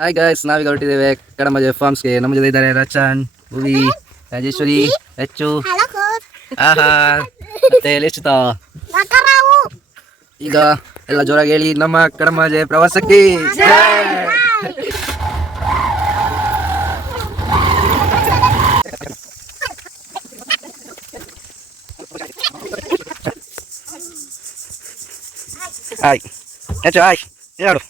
Hi guys, ನಾವೀಗ ಹೊರಟಿದ್ದೇವೆ ಕಡಮಜೆ ಫಾರ್ಮ್ಸ್ಗೆ. ನಮ್ಮ ಜೊತೆ ಇದ್ದಾರೆ ರಚನ್, ಭುವಿ, ರಾಜೇಶ್ವರಿ, ಹೆಚ್ಚು, ಆಹಾ ಮತ್ತೆ ಲೇಚಿತ. ಈಗ ಎಲ್ಲ ಜೋರಾಗಿ ಹೇಳಿ, ನಮ್ಮ ಕಡಮಜೆ ಪ್ರವಾಸಕ್ಕೆ ಹಾಯ್ ಹೆಚ್ಚು. ಹಾಯ್ ಹೇಳು.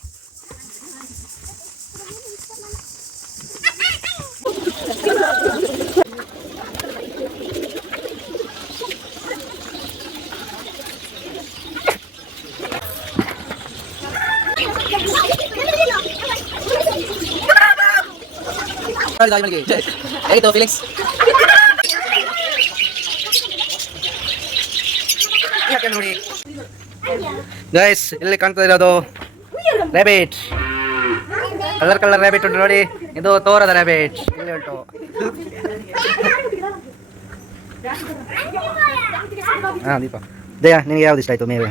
ಹೇಗಿತ್ತು ಫೀಲಿಂಗ್ಸ್? ನೋಡಿ ಗೈಸ್, ಇಲ್ಲಿ ಕಾಣ್ತಾ ಇರೋದು ರ್ಯಾಬಿಟ್. ಕಲರ್ ಕಲರ್ ರ್ಯಾಬಿಟ್ ಉಂಟು ನೋಡಿ. ಇದು ತೋರದ ರ್ಯಾಬಿಟ್ ಇಲ್ಲಿ ಉಂಟು. ಹಾ ದೀಪ, ದಯಾ ನಿನಗೆ ಯಾವ್ದು ಇಷ್ಟ ಆಯ್ತು? ಮೇವೆ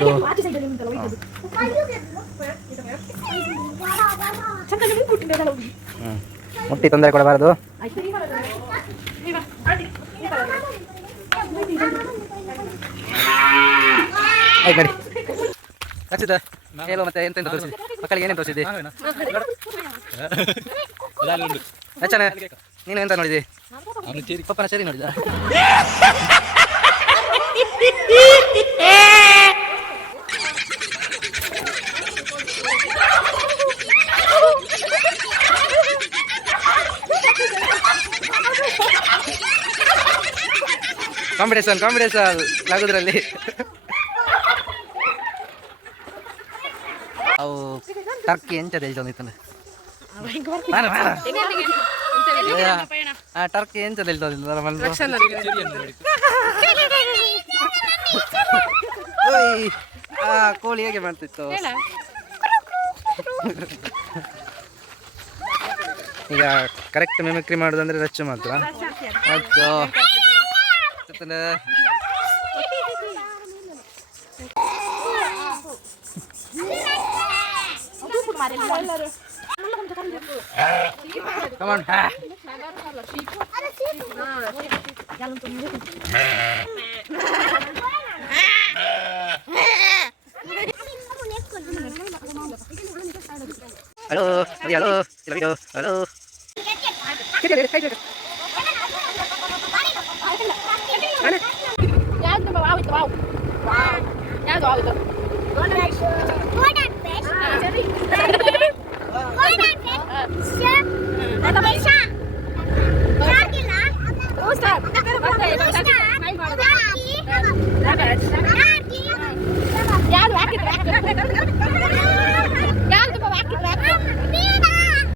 ಇದು ಮುಟ್ಟಿ ತೊಂದರೆ ಕೊಡಬಾರದು. ಆಯ್ತು ನೋಡಿ. ರಚಿತ ಹೇಳು, ಮತ್ತೆ ಎಂತೆಂತ ತೋರಿಸಿದೆ ಮಕ್ಕಳಿಗೆ? ಏನೇನು ತೋರಿಸಿದೆ ರಚನೆ? ನೀನು ಎಂತ ನೋಡಿದೆ? ಪಪ್ಪನ ಸರಿ ನೋಡಿದ? ಕಾಂಪಿಟೇಷನ್ ಆಗೋದ್ರಲ್ಲಿ ಅವು ಟರ್ಕಿ ಎಂಚ ಹೇಳ್ತಂದಿತ್ತು. ಟರ್ಕಿ ಎಂಚ ಹೇಳ್ತಂದಿಲ್ಲ. ಕೋಳಿ ಹೇಗೆ ಮಾಡ್ತಿತ್ತು? ಈಗ ಕರೆಕ್ಟ್ ಮಿಮಿಕ್ರಿ ಮಾಡೋದಂದ್ರೆ ರಚ್ಚು ಮಾತ್ರ. Come on. Hello, hello, hello, hello.